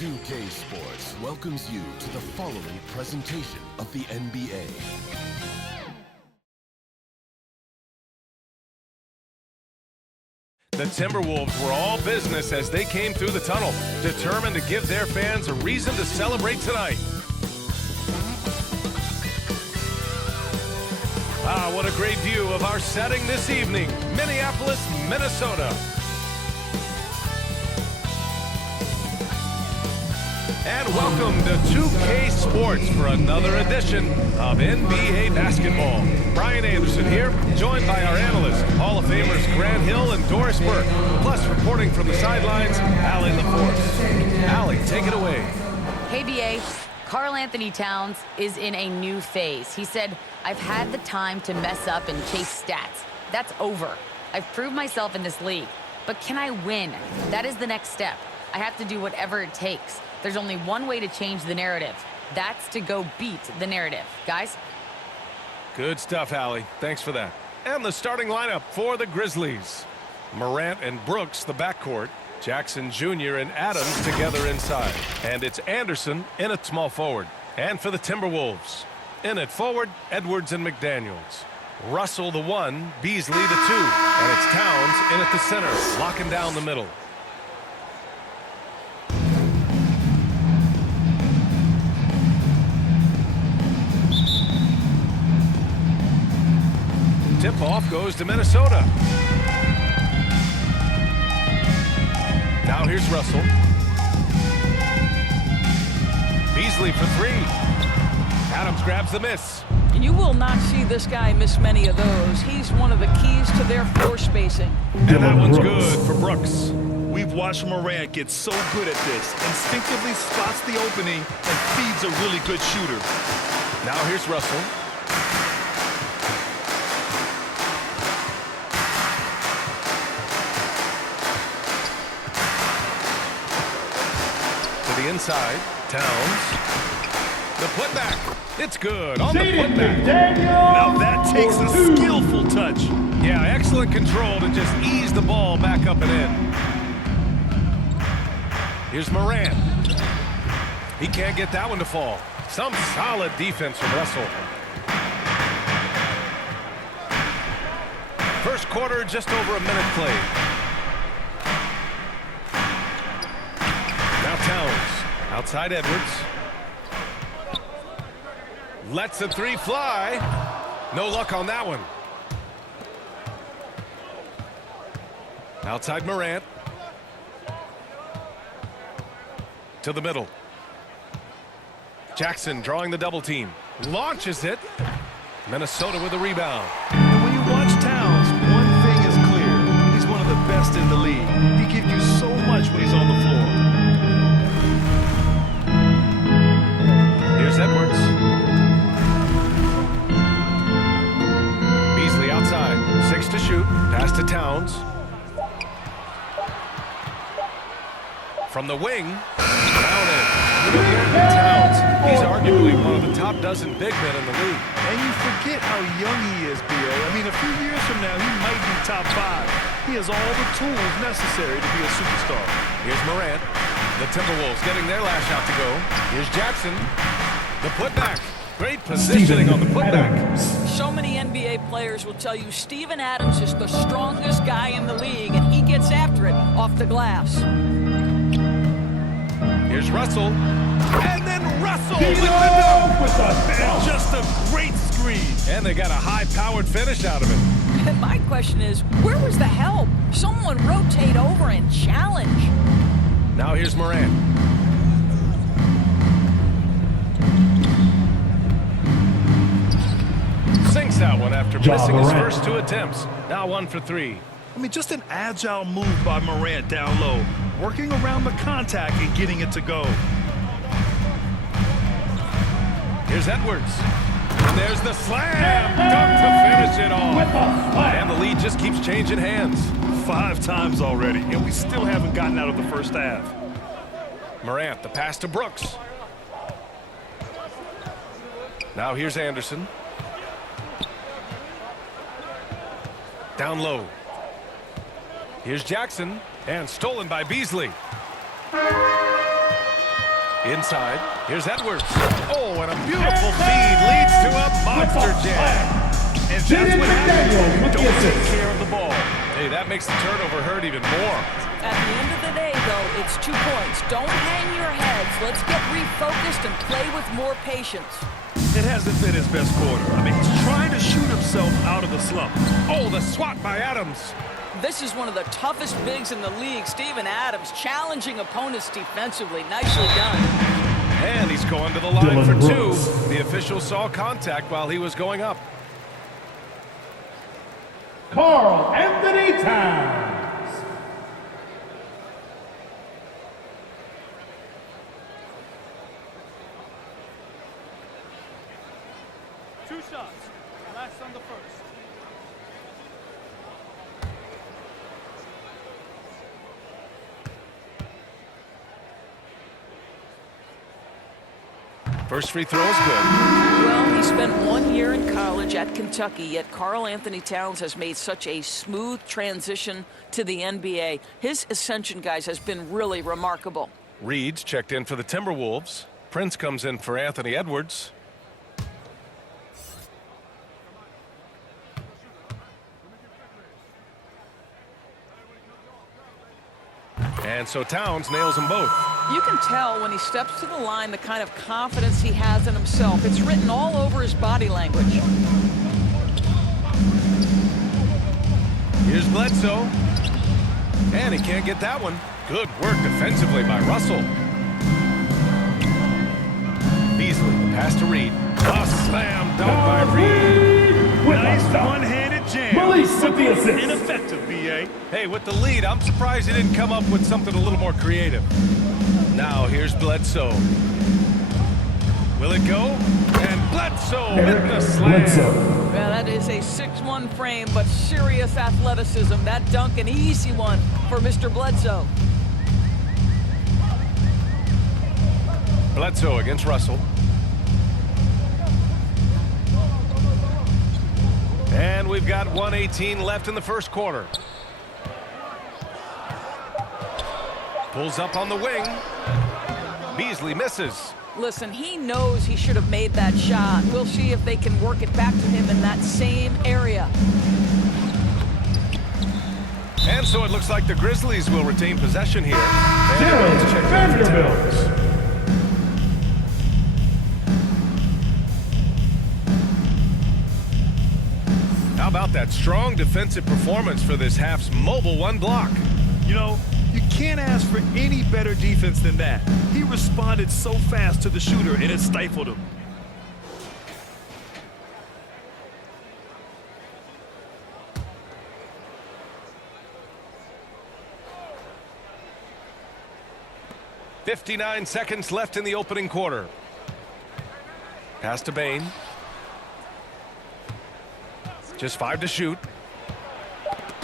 2K Sports welcomes you to the following presentation of the NBA. The Timberwolves were all business as they came through the tunnel, determined to give their fans a reason to celebrate tonight. What a great view of our setting this evening, Minneapolis, Minnesota. And welcome to 2K Sports for another edition of NBA basketball. Brian Anderson here, joined by our analysts, Hall of Famers Grant Hill and Doris Burke. Plus, reporting from the sidelines, Allie LaForce. Allie, take it away. Hey, BA. Karl Anthony Towns is in a new phase. He said, I've had the time to mess up and chase stats. That's over. I've proved myself in this league. But can I win? That is the next step. I have to do whatever it takes. There's only one way to change the narrative. That's to go beat the narrative. Guys? Good stuff, Allie. Thanks for that. And the starting lineup for the Grizzlies. Morant and Brooks, the backcourt. Jackson Jr. and Adams together inside. And it's Anderson in at small forward. And for the Timberwolves, in at forward, Edwards and McDaniels. Russell the 1, Beasley the 2. And it's Towns in at the center, locking down the middle. Tip-off goes to Minnesota. Now here's Russell. Beasley for 3. Adams grabs the miss. And you will not see this guy miss many of those. He's one of the keys to their floor spacing. And that one's good for Brooks. We've watched Morant get so good at this. Instinctively spots the opening and feeds a really good shooter. Now here's Russell. To the inside, Towns. The putback. It's good on the putback. Now that takes a skillful touch. Yeah, excellent control to just ease the ball back up and in. Here's Morant. He can't get that one to fall. Some solid defense from Russell. First quarter, just over a minute played. Now Towns. Outside Edwards. Lets the 3 fly. No luck on that one. Outside Morant. To the middle. Jackson drawing the double team. Launches it. Minnesota with a rebound. And when you watch Towns, one thing is clear. He's one of the best in the league. He gives you so much when he's on the floor. Here's Edwards. Beasley outside. 6 to shoot. Pass to Towns. From the wing. Down in. You know, Towns, he's arguably one of the top dozen big men in the league. And you forget how young he is, B.A. I mean, a few years from now, he might be top 5. He has all the tools necessary to be a superstar. Here's Morant. The Timberwolves getting their lash out to go. Here's Jackson. The putback. Great positioning on the putback. So many NBA players will tell you Steven Adams is the strongest guy in the league, and he gets after it off the glass. Here's Russell. And then Russell with the dunk. And just a great screen. And they got a high-powered finish out of it. And my question is, where was the help? Someone rotate over and challenge. Now here's Morant. Sinks that one after missing his first 2 attempts. Now 1 for 3. I mean, just an agile move by Morant down low, working around the contact and getting it to go. Here's Edwards. And there's the slam dunk to finish it off. And the lead just keeps changing hands. 5 times already, and we still haven't gotten out of the first half. Morant, the pass to Brooks. Now here's Anderson. Down low. Here's Jackson, and stolen by Beasley. Inside, here's Edwards. Oh, and a beautiful feed leads to a monster jam. And that's what happens when you don't take care of the ball. Hey, that makes the turnover hurt even more. At the end of the day, though, it's 2 points. Don't hang your heads. Let's get refocused and play with more patience. It hasn't been his best quarter. I mean, he's trying to shoot himself out of the slump. Oh, the swat by Adams. This is one of the toughest bigs in the league. Steven Adams challenging opponents defensively. Nicely done. And he's going to the line for 2. The official saw contact while he was going up. Carl Anthony Towns. Two shots. Last on the first. First free throw is good. Well, he spent 1 year in college at Kentucky, yet Carl Anthony Towns has made such a smooth transition to the NBA. His ascension, guys, has been really remarkable. Reed's checked in for the Timberwolves. Prince comes in for Anthony Edwards. And so Towns nails them both. You can tell when he steps to the line the kind of confidence he has in himself. It's written all over his body language. Here's Bledsoe. And he can't get that one. Good work defensively by Russell. Beasley, pass to Reed. A slam dunk by Reed. Nice one-handed jam. Release with the assist. Ineffective, B.A. Hey, with the lead, I'm surprised he didn't come up with something a little more creative. Now here's Bledsoe. Will it go? And Bledsoe with the slam. Yeah, that is a 6'1" frame, but serious athleticism. That dunk, an easy one for Mr. Bledsoe. Bledsoe against Russell. And we've got 1:18 left in the first quarter. Pulls up on the wing. Beasley misses. Listen, he knows he should have made that shot. We'll see if they can work it back to him in that same area. And so it looks like the Grizzlies will retain possession here. And let's check in for Towns. How about that strong defensive performance for this half's mobile one block? You know, you can't ask for any better defense than that. He responded so fast to the shooter, and it stifled him. .59 seconds left in the opening quarter. Pass to Bain. Just 5 to shoot.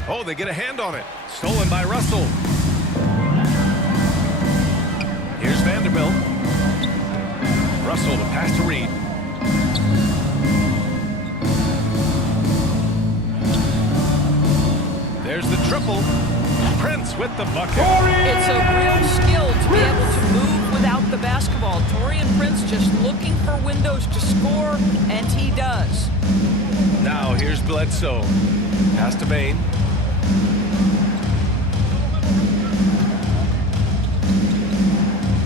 Oh, they get a hand on it. Stolen by Russell. Here's Vanderbilt. Russell to pass to Reed. There's the triple. Prince with the bucket. It's a real skill to be able to move without the basketball. Taurean Prince just looking for windows to score, and he does. Now here's Bledsoe. Pass to Bain.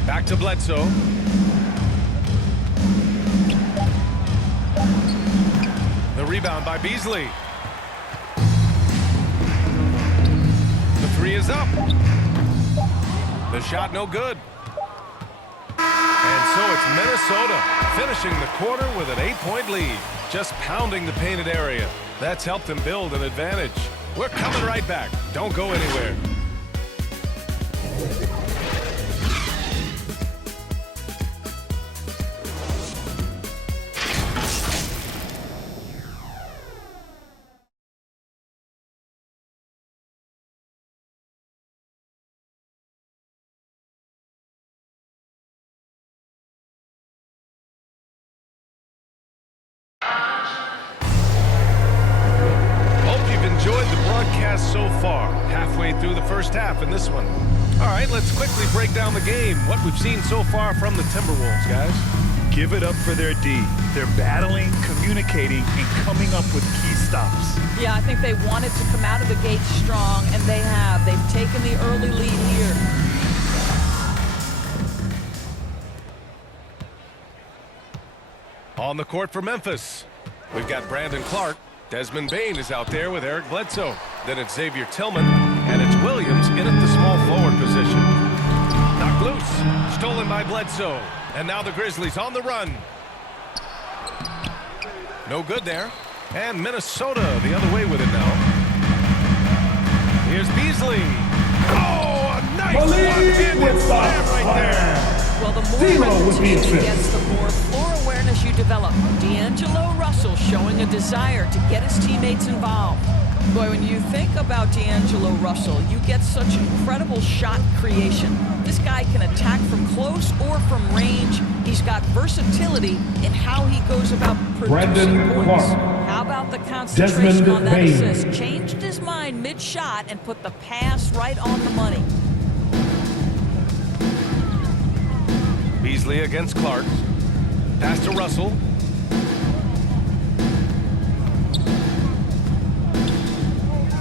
Back to Bledsoe. The rebound by Beasley. The three is up. The shot no good. And so it's Minnesota finishing the quarter with an 8-point lead. Just pounding the painted area. That's helped them build an advantage. We're coming right back. Don't go anywhere. Hope you've enjoyed the broadcast so far. Halfway through the first half in this one. All right, let's quickly break down the game. What we've seen so far from the Timberwolves, guys. Give it up for their D. They're battling, communicating, and coming up with key stops. Yeah, I think they wanted to come out of the gate strong, and they have. They've taken the early lead here. On the court for Memphis, we've got Brandon Clark. Desmond Bane is out there with Eric Bledsoe. Then it's Xavier Tillman, and it's Williams in at the small forward position. Knocked loose, stolen by Bledsoe. And now the Grizzlies on the run. No good there. And Minnesota the other way with it now. Here's Beasley. Oh, a nice one-handed slam right there. Well, the more repetition you get, the more floor awareness you develop. D'Angelo Russell showing a desire to get his teammates involved. Boy, when you think about D'Angelo Russell, you get such incredible shot creation. This guy can attack from close or from range. He's got versatility in how he goes about producing points. How about the concentration on that assist? Changed his mind mid-shot and put the pass right on the money. Beasley against Clark. Pass to Russell.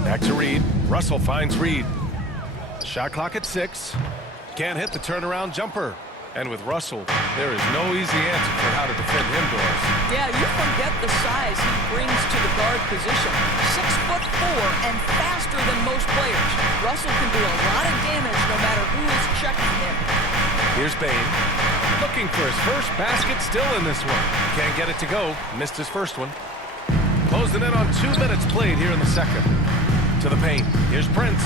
Back to Reed. Russell finds Reed. Shot clock at 6. Can't hit the turnaround jumper. And with Russell, there is no easy answer for how to defend him, Doris. Yeah, you forget the size he brings to the guard position. 6'4" and faster than most players. Russell can do a lot of damage no matter who is checking him. Here's Bane. Looking for his first basket, still in this one. Can't get it to go. Missed his first one. Closing in on 2 minutes played here in the second. To the paint. Here's Prince.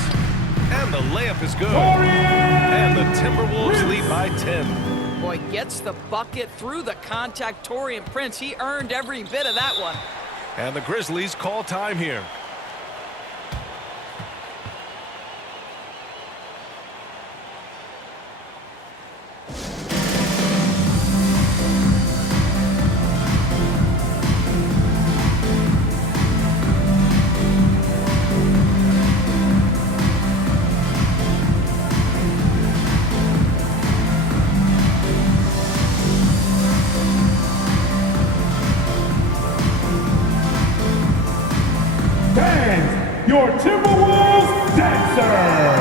And the layup is good. And the Timberwolves lead by 10. Boy, gets the bucket through the contact. Taurean Prince, he earned every bit of that one. And the Grizzlies call time here. Your Timberwolves dancers!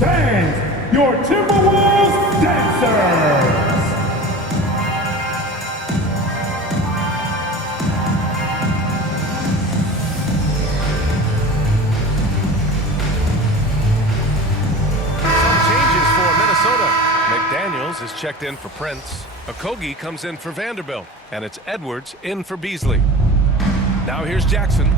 Dance! Your Timberwolves dancers! McDaniels is checked in for Prince. Okogie comes in for Vanderbilt. And it's Edwards in for Beasley. Now here's Jackson.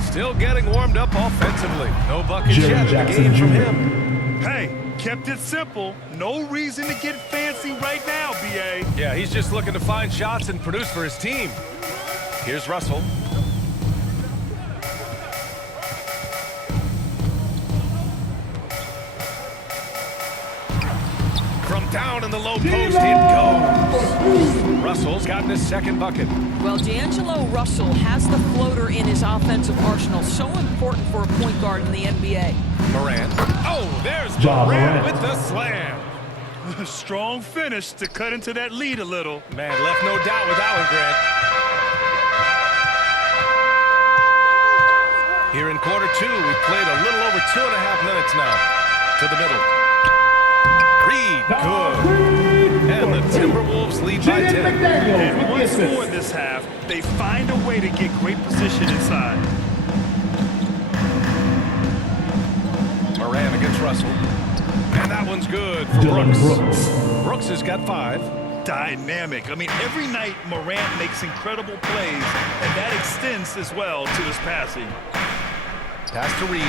Still getting warmed up offensively. No buckets yet in the game from him. Hey, kept it simple. No reason to get fancy right now, B.A. Yeah, he's just looking to find shots and produce for his team. Here's Russell. From down in the low post, it goes. Russell's gotten his second bucket. Well, D'Angelo Russell has the floater in his offensive arsenal. So important for a point guard in the NBA. Morant. Oh, there's Morant with the slam. Strong finish to cut into that lead a little. Man, left no doubt with Allen Grant. Here in quarter 2, we've played a little over 2.5 minutes now. To the middle. Reed, good. And the Timberwolves lead by 10. And one score this half, they find a way to get great position inside. Morant against Russell. And that one's good for Brooks. Brooks has got 5. Dynamic. I mean, every night Morant makes incredible plays, and that extends as well to his passing. Pass to Reed.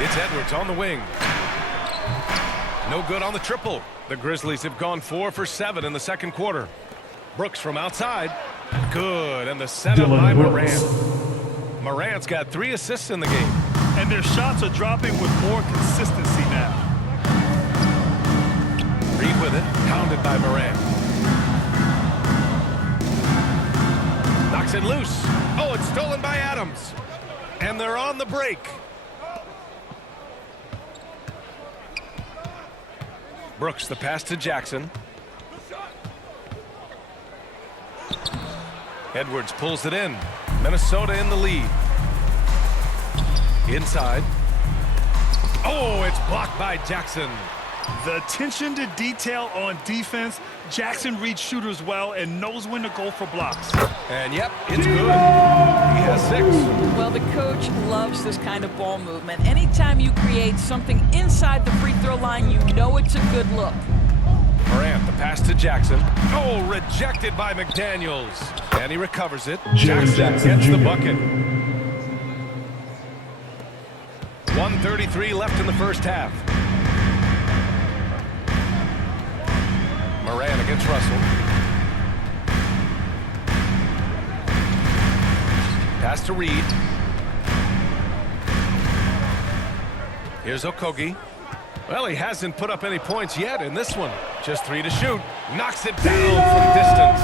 It's Edwards on the wing. No good on the triple. The Grizzlies have gone 4 for 7 in the second quarter. Brooks from outside. Good, and the setup by Morant. Morant's got 3 assists in the game. And their shots are dropping with more consistency now. Reed with it, pounded by Morant. Knocks it loose. Oh, it's stolen by Adams. And they're on the break. Brooks, the pass to Jackson. Edwards pulls it in. Minnesota in the lead. Inside. Oh, it's blocked by Jackson. The attention to detail on defense. Jackson reads shooters well and knows when to go for blocks. And yep, it's good. He has 6. Well, the coach loves this kind of ball movement. Anytime you create something inside the free throw line, you know it's a good look. Morant, the pass to Jackson. Oh, rejected by McDaniels. And he recovers it. Jackson gets Jr. the bucket. 1:33 left in the first half. Morant against Russell. Pass to Reed. Here's Okogie. Well, he hasn't put up any points yet in this one. Just 3 to shoot. Knocks it down from distance.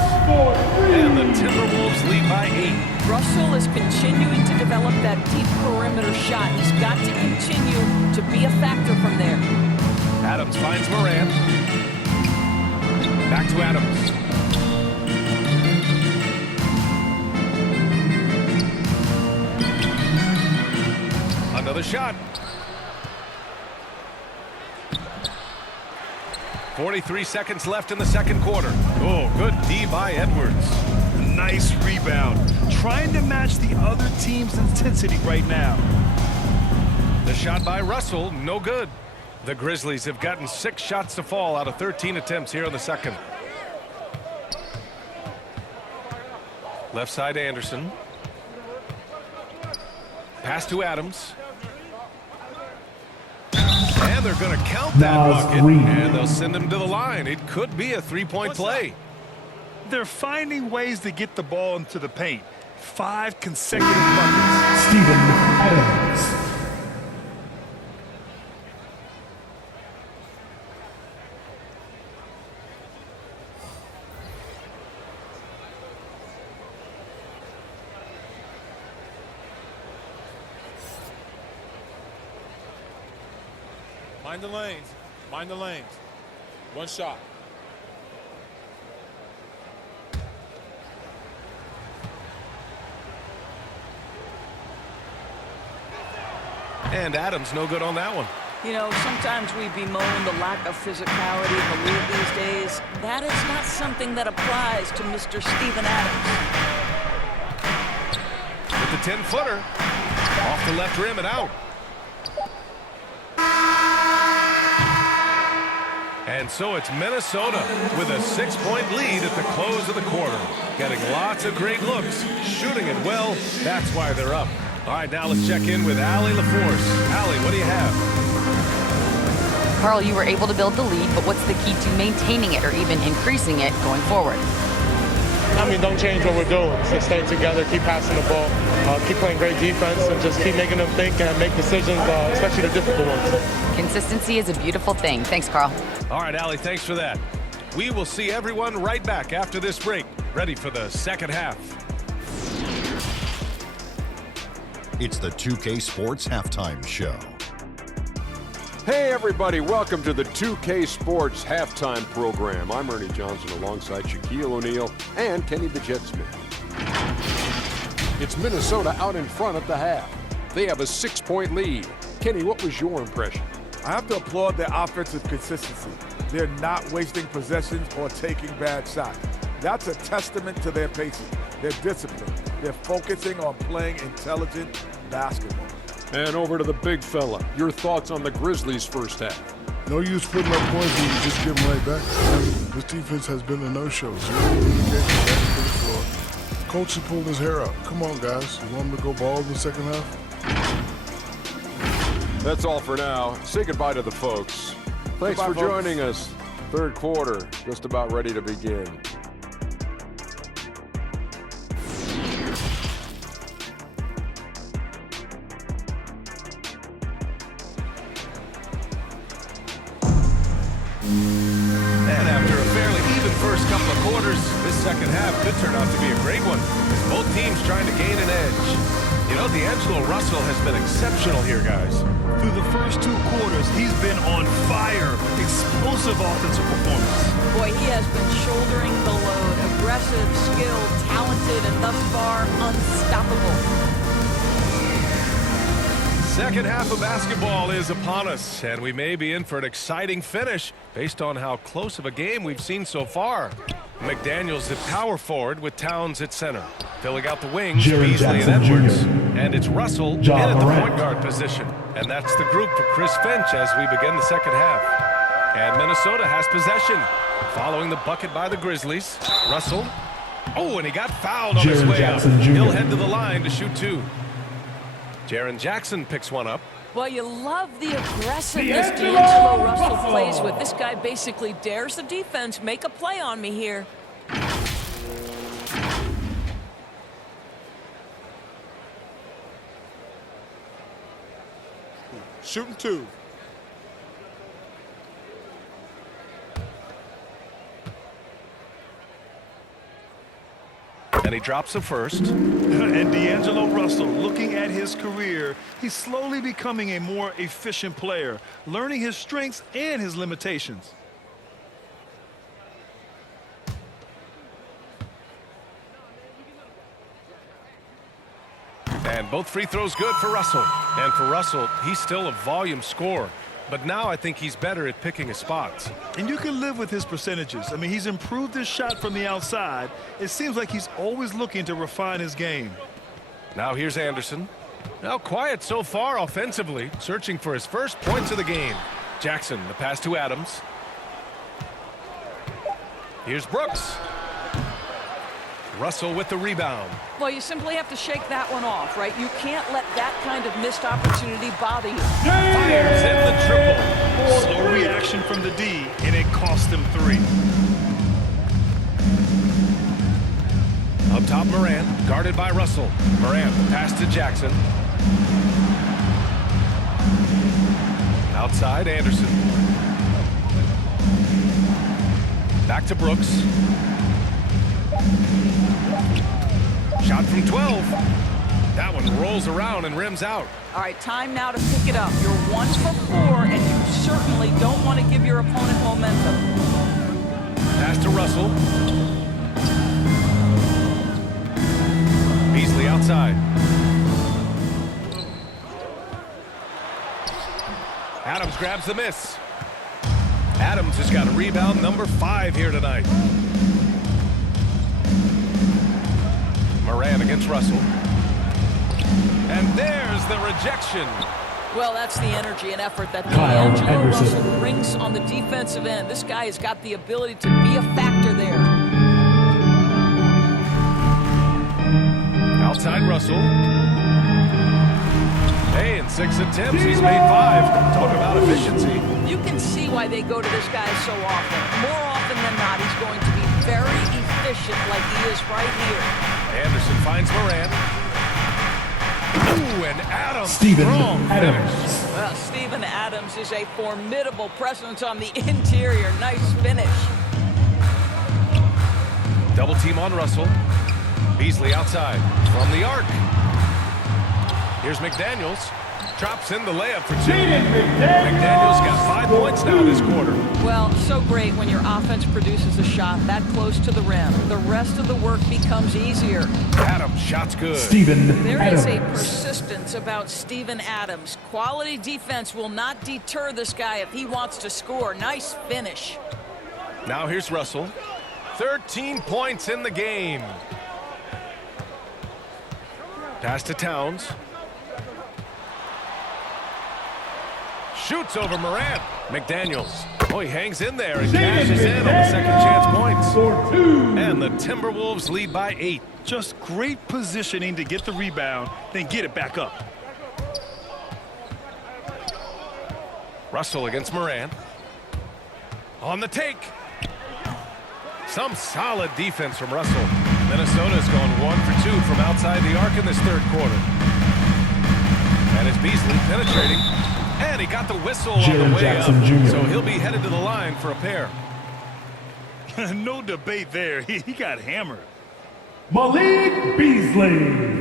And the Timberwolves lead by 8. Russell is continuing to develop that deep perimeter shot. He's got to continue to be a factor from there. Adams finds Morant. Back to Adams. Another shot. 43 seconds left in the second quarter. Oh, good D by Edwards. Nice rebound. Trying to match the other team's intensity right now. The shot by Russell, no good. The Grizzlies have gotten 6 shots to fall out of 13 attempts here in the second. Left side Anderson. Pass to Adams. And they're going to count that bucket, and they'll send him to the line. It could be a 3-point play. They're finding ways to get the ball into the paint. 5 consecutive buckets. Steven Adams. Mind the lanes. Mind the lanes. 1 shot. And Adams no good on that one. You know, sometimes we bemoan the lack of physicality in the league these days. That is not something that applies to Mr. Steven Adams. With the 10-footer. Off the left rim and out. And so it's Minnesota with a 6-point lead at the close of the quarter. Getting lots of great looks, shooting it well. That's why they're up. All right, now let's check in with Allie LaForce. Allie, what do you have? Carl, you were able to build the lead, but what's the key to maintaining it or even increasing it going forward? I mean, don't change what we're doing. Just stay together, keep passing the ball, keep playing great defense, and just keep making them think and make decisions, especially the difficult ones. Consistency is a beautiful thing. Thanks, Carl. All right, Allie, thanks for that. We will see everyone right back after this break, ready for the second half. It's the 2K Sports Halftime Show. Hey everybody, welcome to the 2K Sports Halftime Program. I'm Ernie Johnson alongside Shaquille O'Neal and Kenny the Jet Smith. It's Minnesota out in front at the half. They have a 6-point lead. Kenny, what was your impression? I have to applaud their offensive consistency. They're not wasting possessions or taking bad shots. That's a testament to their pacing, their discipline. They're focusing on playing intelligent basketball. And over to the big fella. Your thoughts on the Grizzlies' first half? No use putting up points when you just give them right back. This defense has been a no-show. 0 communication back to the floor. Coach has pulled his hair out. Come on, guys. You want them to go ball in the second half? That's all for now. Say goodbye to the folks. Thanks for joining us. Third quarter, just about ready to begin. first couple of quarters, this second half could turn out to be a great one. Both teams trying to gain an edge. You know, D'Angelo Russell has been exceptional here, guys. Through the first 2 quarters, he's been on fire. Explosive offensive performance. Boy, he has been shouldering the load. Aggressive, skilled, talented, and thus far, unstoppable. Second half of basketball is upon us, and we may be in for an exciting finish based on how close of a game we've seen so far. McDaniels at power forward with Towns at center. Filling out the wings, Beasley and Edwards. And it's Russell in at the point guard position. And that's the group for Chris Finch as we begin the second half. And Minnesota has possession. Following the bucket by the Grizzlies. Russell. Oh, and he got fouled on his way up. He'll head to the line to shoot 2. Jaren Jackson picks one up. Well, you love the aggressiveness D'Angelo Russell plays with. This guy basically dares the defense. Make a play on me here. Shooting 2. And he drops the first. And D'Angelo Russell, looking at his career, he's slowly becoming a more efficient player, learning his strengths and his limitations. And both free throws good for Russell. And for Russell, he's still a volume scorer. But now I think he's better at picking his spots. And you can live with his percentages. I mean, he's improved his shot from the outside. It seems like he's always looking to refine his game. Now here's Anderson. Now quiet so far offensively, searching for his first points of the game. Jackson, the pass to Adams. Here's Brooks. Russell with the rebound. Well, you simply have to shake that one off, right? You can't let that kind of missed opportunity bother you. Fires in the triple. Slow reaction from the D, and it cost him 3. Up top, Morant, guarded by Russell. Morant, the pass to Jackson. Outside, Anderson. Back to Brooks. Shot from 12. That one rolls around and rims out. All right, time now to pick it up. You're 1 for 4, and you certainly don't want to give your opponent momentum. Pass to Russell. Beasley outside. Adams grabs the miss. Adams has got a rebound number 5 here tonight. Morant against Russell. And there's the rejection. Well, that's the energy and effort that D'Angelo Russell brings on the defensive end. This guy has got the ability to be a factor there. Outside Russell. Hey, in 6 attempts, he's made 5. Talk about efficiency. You can see why they go to this guy so often. More often than not, he's going to be very efficient like he is right here. Anderson finds Morant. Ooh, and Adams. Steven Adams. Well, Steven Adams is a formidable presence on the interior. Nice finish. Double team on Russell. Beasley outside from the arc. Here's McDaniels. Drops in the layup for 2. McDaniels got 5 points now this quarter. Well, so great when your offense produces a shot that close to the rim. The rest of the work becomes easier. Adams, shot's good. There is a persistence about Steven Adams. Quality defense will not deter this guy if he wants to score. Nice finish. Now here's Russell. 13 points in the game. Pass to Towns. Shoots over Morant. McDaniels. Oh, he hangs in there and cashes in on the second chance points. And the Timberwolves lead by 8. Just great positioning to get the rebound, then get it back up. Russell against Morant. On the take. Some solid defense from Russell. Minnesota's gone 1 for 2 from outside the arc in this third quarter. And it's Beasley penetrating. And he got the whistle on the way up. So he'll be headed to the line for a pair. No debate there. He got hammered. Malik Beasley.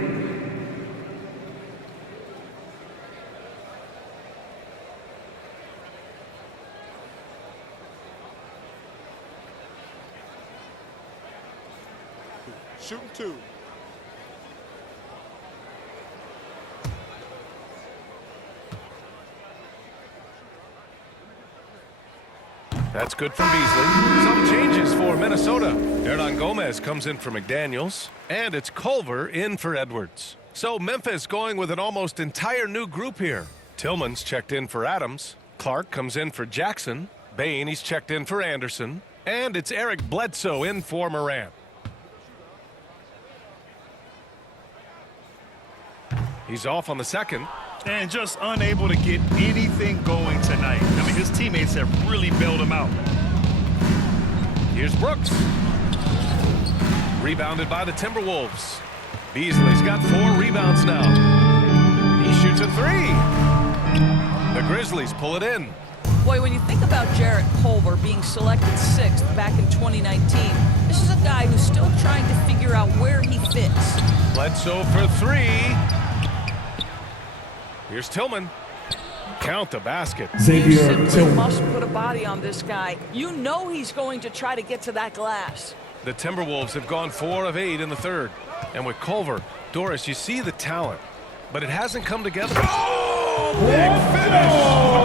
Shooting 2. That's good from Beasley. Some changes for Minnesota. Hernan Gomez comes in for McDaniels, and it's Culver in for Edwards. So Memphis going with an almost entire new group here. Tillman's checked in for Adams. Clark comes in for Jackson. Bain, he's checked in for Anderson. And it's Eric Bledsoe in for Morant. He's off on the second. And just unable to get anything going tonight. I mean, his teammates have really bailed him out. Here's Brooks. Rebounded by the Timberwolves. Beasley's got 4 rebounds now. He shoots a 3. The Grizzlies pull it in. Boy, when you think about Jarrett Culver being selected 6th back in 2019, this is a guy who's still trying to figure out where he fits. Bledsoe for 3. Here's Tillman. Count the basket. You simply must put a body on this guy. You know he's going to try to get to that glass. The Timberwolves have gone 4 of 8 in the third. And with Culver, Doris, you see the talent, but it hasn't come together. Oh, big finish!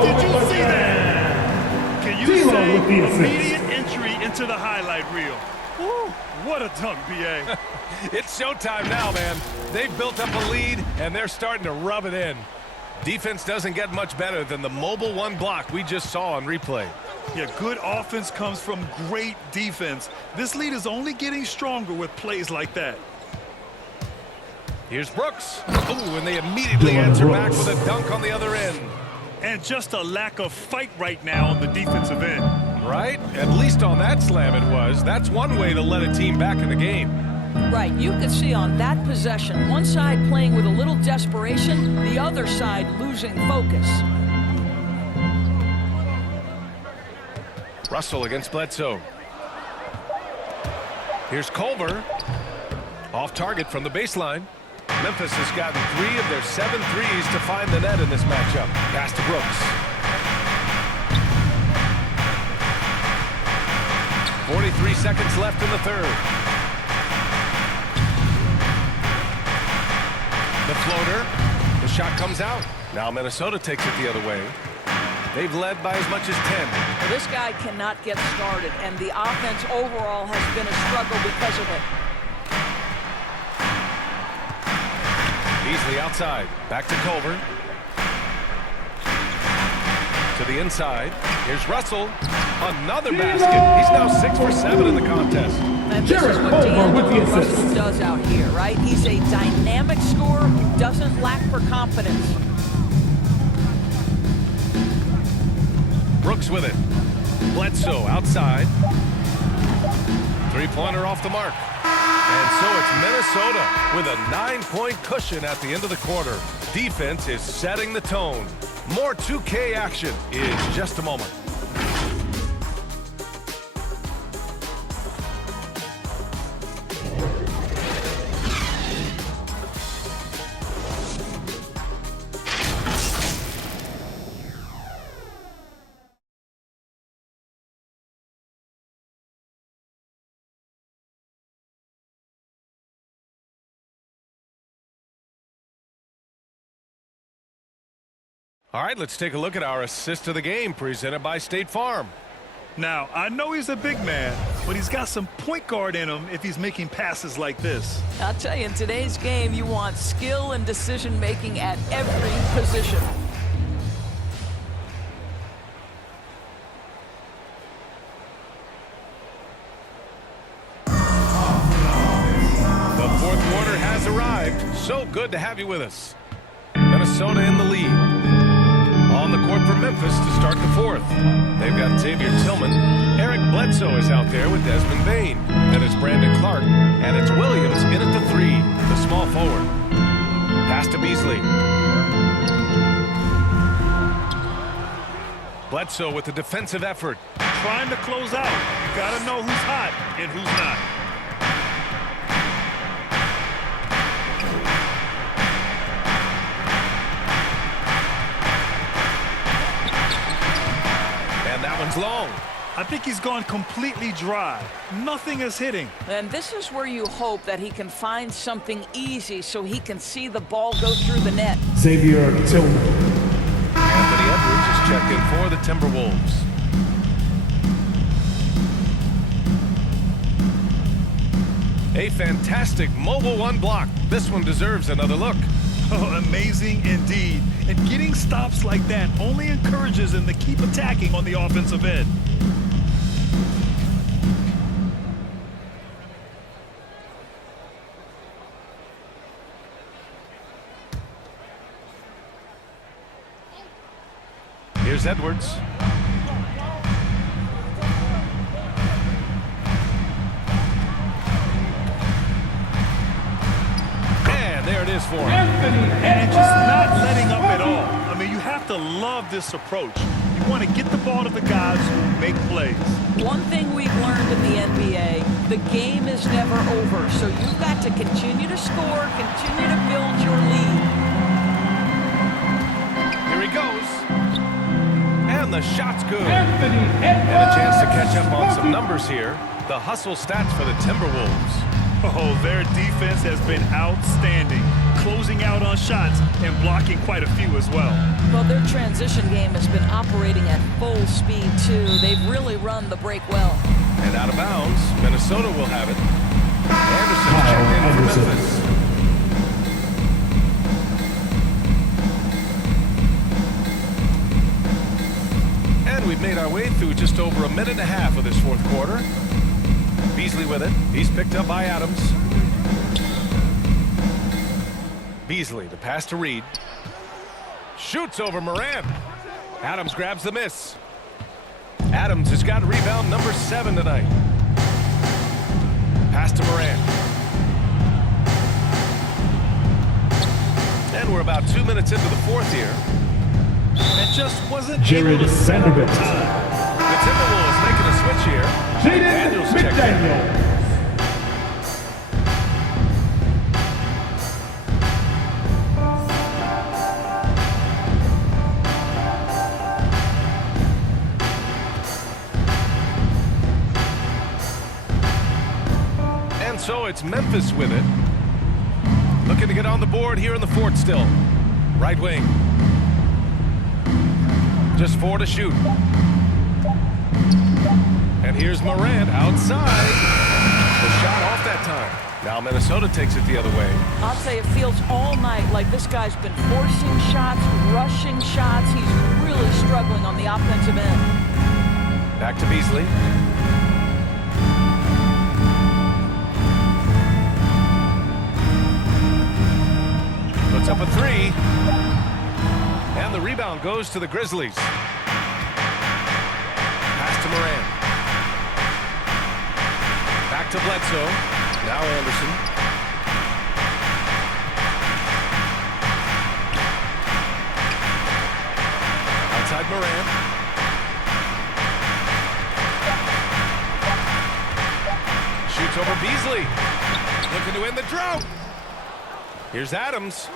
Did you see that? Can you say immediate entry into the highlight reel? Woo, what a dunk, B.A. It's showtime now, man. They've built up a lead, and they're starting to rub it in. Defense doesn't get much better than the mobile 1 block we just saw on replay. Yeah, good offense comes from great defense. This lead is only getting stronger with plays like that. Here's Brooks. Oh, and they immediately answer back with a dunk on the other end. And just a lack of fight right now on the defensive end. Right? At least on that slam it was. That's one way to let a team back in the game. Right, you could see on that possession, one side playing with a little desperation, the other side losing focus. Russell against Bledsoe. Here's Culver. Off target from the baseline. Memphis has gotten 3 of their 7 threes to find the net in this matchup. Pass to Brooks. 43 seconds left in the third. The floater. The shot comes out. Now Minnesota takes it the other way. They've led by as much as 10. Well, this guy cannot get started, and the offense overall has been a struggle because of it. Beasley outside. Back to Culver. To the inside. Here's Russell. Another basket. He's now 6 for 7 in the contest. And this is what D'Angelo Russell does out here, right? He's a dynamic scorer who doesn't lack for confidence. Brooks with it. Bledsoe outside. 3-pointer off the mark. And so it's Minnesota with a 9-point cushion at the end of the quarter. Defense is setting the tone. More 2K action in just a moment. All right, let's take a look at our assist of the game presented by State Farm. Now, I know he's a big man, but he's got some point guard in him if he's making passes like this. I'll tell you, in today's game, you want skill and decision-making at every position. The fourth quarter has arrived. So good to have you with us. Minnesota in the lead. On the court for Memphis to start the fourth. They've got Xavier Tillman. Eric Bledsoe is out there with Desmond Bain. Then it's Brandon Clark. And it's Williams in at the 3, the small forward. Pass to Beasley. Bledsoe with the defensive effort. Trying to close out. You got to know who's hot and who's not. And that one's long. I think he's gone completely dry. Nothing is hitting. And this is where you hope that he can find something easy so he can see the ball go through the net. Xavier Tillman. Anthony Edwards is checked in for the Timberwolves. A fantastic mobile one block. This one deserves another look. Oh, amazing indeed. And getting stops like that only encourages him to keep attacking on the offensive end. Here's Edwards. And there it is for him. And just not letting up at all. I mean, you have to love this approach. You want to get the ball to the guys who make plays. One thing we've learned in the NBA, the game is never over. So you've got to continue to score, continue to build your lead. Here he goes. And the shot's good. And a chance to catch up on some numbers here. The hustle stats for the Timberwolves. Oh, their defense has been outstanding, closing out on shots and blocking quite a few as well. Well, their transition game has been operating at full speed, too. They've really run the break well. And out of bounds, Minnesota will have it. Anderson's checked in for Memphis. And we've made our way through just over a minute and a half of this fourth quarter. Beasley with it. He's picked up by Adams. Beasley, the pass to Reed. Shoots over Morant. Adams grabs the miss. Adams has got rebound number 7 tonight. Pass to Morant. And we're about 2 minutes into the fourth here. And just wasn't Jared able to set up Vanderbilt. time. The Timberwolves making a switch here. Jaden McDaniels. And so it's Memphis with it. Looking to get on the board here in the fourth still. Right wing. Just 4 to shoot. And here's Morant outside. The shot off that time. Now Minnesota takes it the other way. I'll say it feels all night like this guy's been forcing shots, rushing shots. He's really struggling on the offensive end. Back to Beasley. Puts up a 3. And the rebound goes to the Grizzlies. Pass to Morant. Back to Bledsoe. Now Anderson. Outside Morant. Shoots over Beasley. Looking to end the drought. Here's Adams.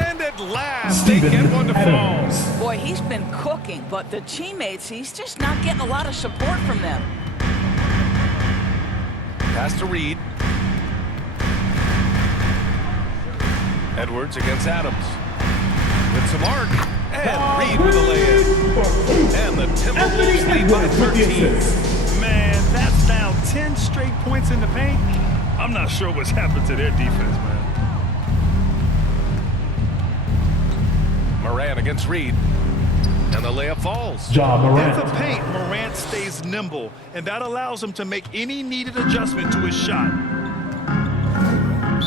And at last, they get one to fall. Boy, he's been cooking, but the teammates, he's just not getting a lot of support from them. Pass to Reed. Edwards against Adams. With some arc. And Reed with a lay-in. And the Timberwolves lead by 13. Man, that's now 10 straight points in the paint. I'm not sure what's happened to their defense, man. Morant against Reed. And the layup falls. Ja Morant. In the paint, Morant stays nimble, and that allows him to make any needed adjustment to his shot.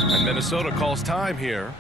And Minnesota calls time here.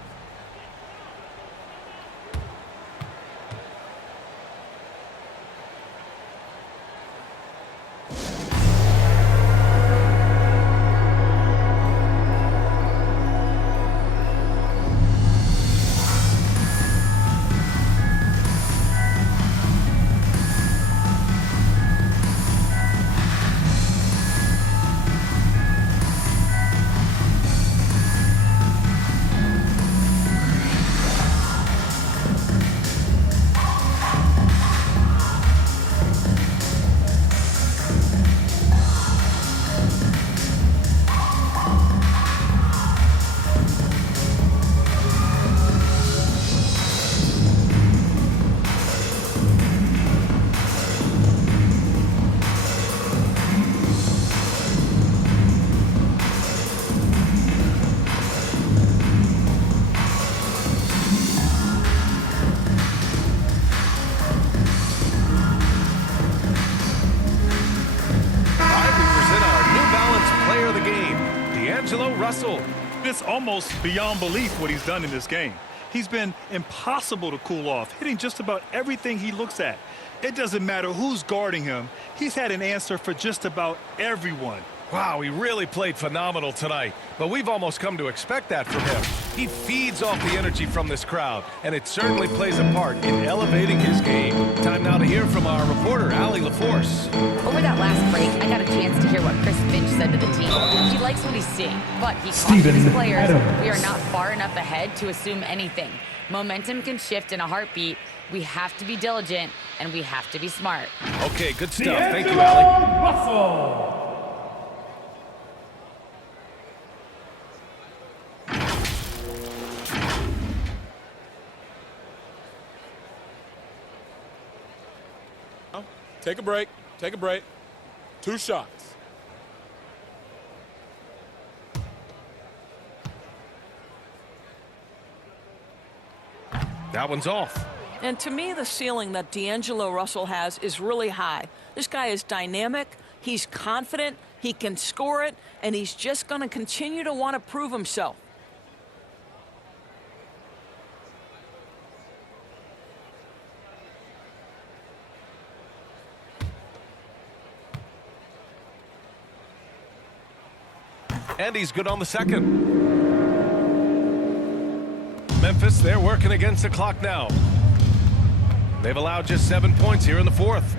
D'Angelo Russell. It's almost beyond belief what he's done in this game. He's been impossible to cool off, hitting just about everything he looks at. It doesn't matter who's guarding him. He's had an answer for just about everyone. Wow, he really played phenomenal tonight, but we've almost come to expect that from him. He feeds off the energy from this crowd, and it certainly plays a part in elevating his game. Time now to hear from our reporter, Allie LaForce. Over that last break, I got a chance to hear what Chris Finch said to the team. He likes what he's seeing, but he cautions his players we are not far enough ahead to assume anything. Momentum can shift in a heartbeat. We have to be diligent, and we have to be smart. Okay, good stuff. Thank you, Allie. Russell. Take a break. Take a break. 2 shots. That one's off. And to me, the ceiling that D'Angelo Russell has is really high. This guy is dynamic, he's confident, he can score it, and he's just going to continue to want to prove himself. And he's good on the second. Memphis, they're working against the clock now. They've allowed just 7 points here in the fourth.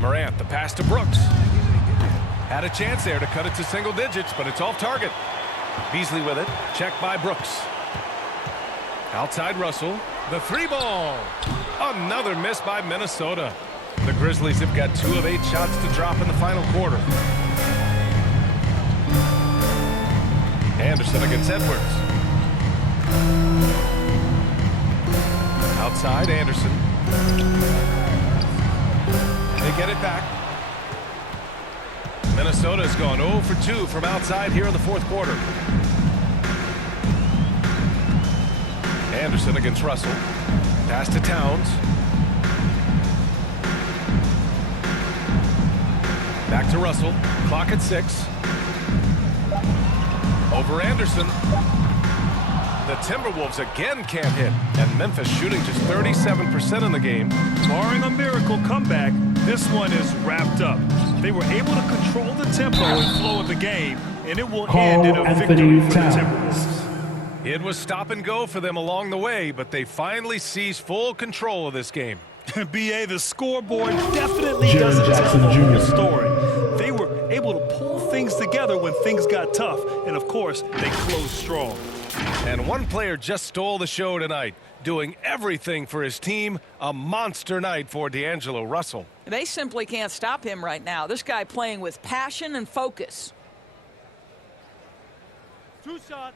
Morant, the pass to Brooks. Had a chance there to cut it to single digits, but it's off target. Beasley with it. Checked by Brooks. Outside Russell. The 3-ball. Another miss by Minnesota. The Grizzlies have got 2 of 8 shots to drop in the final quarter. Anderson against Edwards. Outside Anderson. They get it back. Minnesota's gone 0 for 2 from outside here in the fourth quarter. Anderson against Russell. Pass to Towns. Back to Russell. Clock at 6. Over Anderson. The Timberwolves again can't hit, and Memphis shooting just 37% in the game. Barring a miracle comeback, this one is wrapped up. They were able to control the tempo and flow of the game, and it will end in a victory for the Timberwolves. It was stop and go for them along the way, but they finally seized full control of this game. B.A., the scoreboard definitely doesn't tell the whole story. They were able to pull things together when things got tough, and of course, they closed strong. And one player just stole the show tonight, doing everything for his team. A monster night for D'Angelo Russell. They simply can't stop him right now. This guy playing with passion and focus. 2 shots.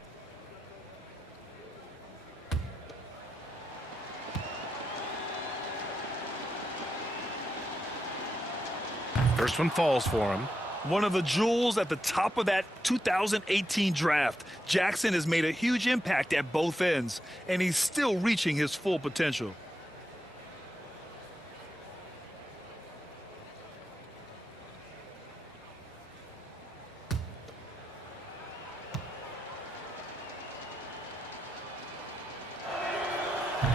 First one falls for him. One of the jewels at the top of that 2018 draft. Jackson has made a huge impact at both ends, and he's still reaching his full potential.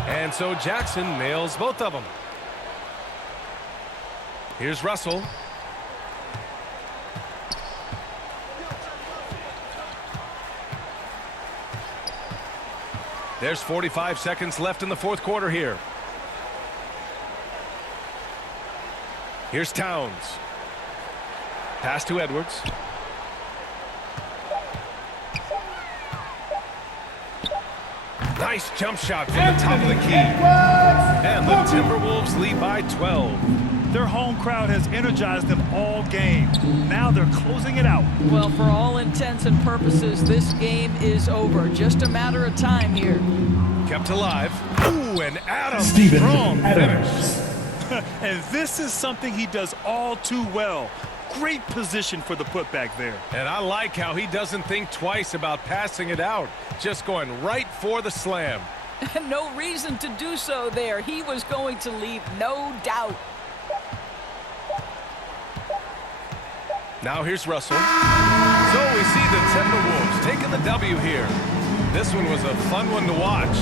And so Jackson nails both of them. Here's Russell. There's 45 seconds left in the fourth quarter here. Here's Towns. Pass to Edwards. Nice jump shot from the top of the key. And the Timberwolves lead by 12. Their home crowd has energized them all game. Now they're closing it out. Well, for all intents and purposes, this game is over. Just a matter of time here. Kept alive. Ooh, and Adams, strong finish. And this is something he does all too well. Great position for the putback there. And I like how he doesn't think twice about passing it out. Just going right for the slam. No reason to do so there. He was going to leave no doubt. Now here's Russell. So we see the Timberwolves taking the W here. This one was a fun one to watch.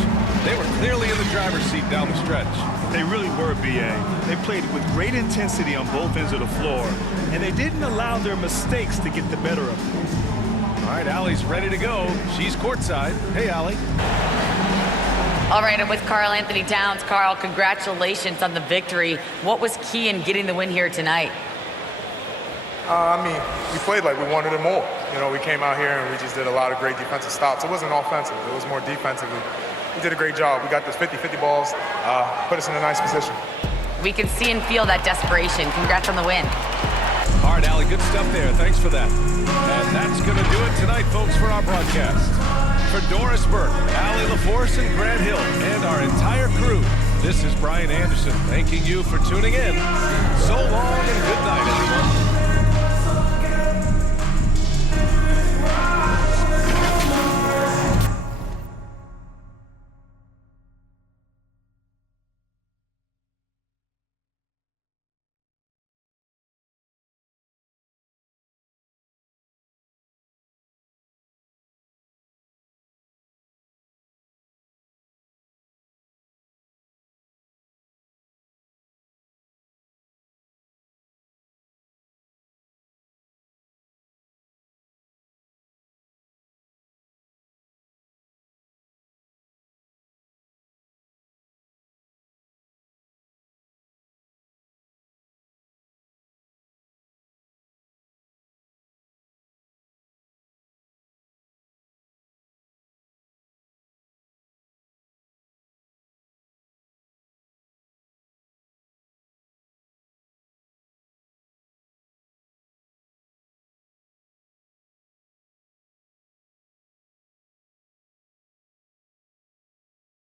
They were clearly in the driver's seat down the stretch. They really were, B.A. They played with great intensity on both ends of the floor, and they didn't allow their mistakes to get the better of them. All right, Allie's ready to go. She's courtside. Hey, Allie. All right, I'm with Karl Anthony Towns. Karl, congratulations on the victory. What was key in getting the win here tonight? We played like we wanted it more. You know, we came out here and we just did a lot of great defensive stops. It wasn't offensive. It was more defensively. We did a great job. We got those 50-50 balls, put us in a nice position. We can see and feel that desperation. Congrats on the win. All right, Allie, good stuff there. Thanks for that. And that's going to do it tonight, folks, for our broadcast. For Doris Burke, Allie LaForce, and Grant Hill, and our entire crew, this is Brian Anderson thanking you for tuning in. So long and good night, everyone.